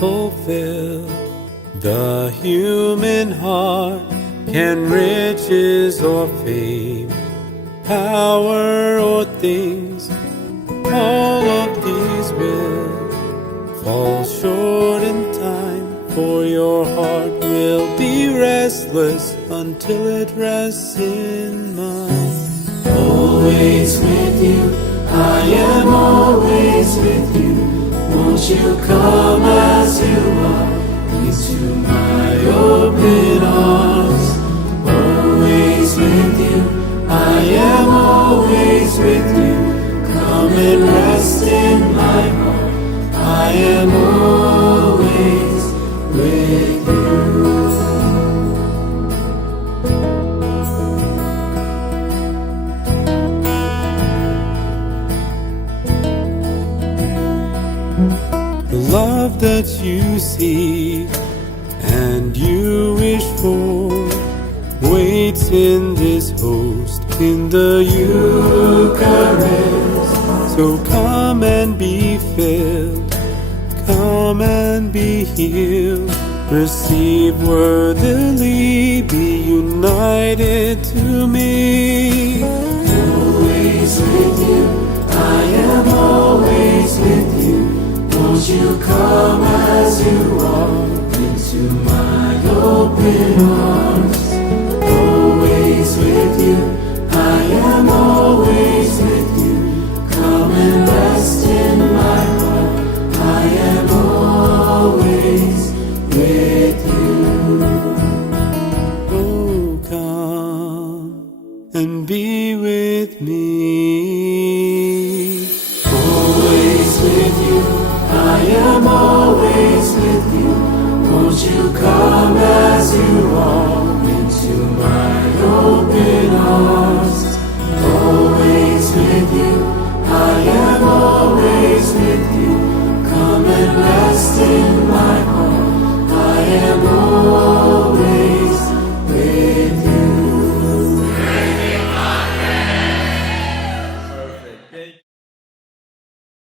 fulfill. The human heart can riches or fame, power or things, all of these will fall short in time, for your heart will be restless until it rests in mine. Always with you, I am always with you. Won't you come as you are into my open arms? Always with you, I am always with you. Come and rest in my heart. I am always with you. The love that you seek and you wish for waits in this host in the Eucharist. So come and be filled, come and be healed. Receive worthily, be united to me. Always with you, I am always with you. Won't you come as you are into my open arms? Always with you, I am always with you. Come and rest in my heart. I am always with you. Oh, come and be with me. Always with you, I am always with you. Won't you come as you are into my open arms?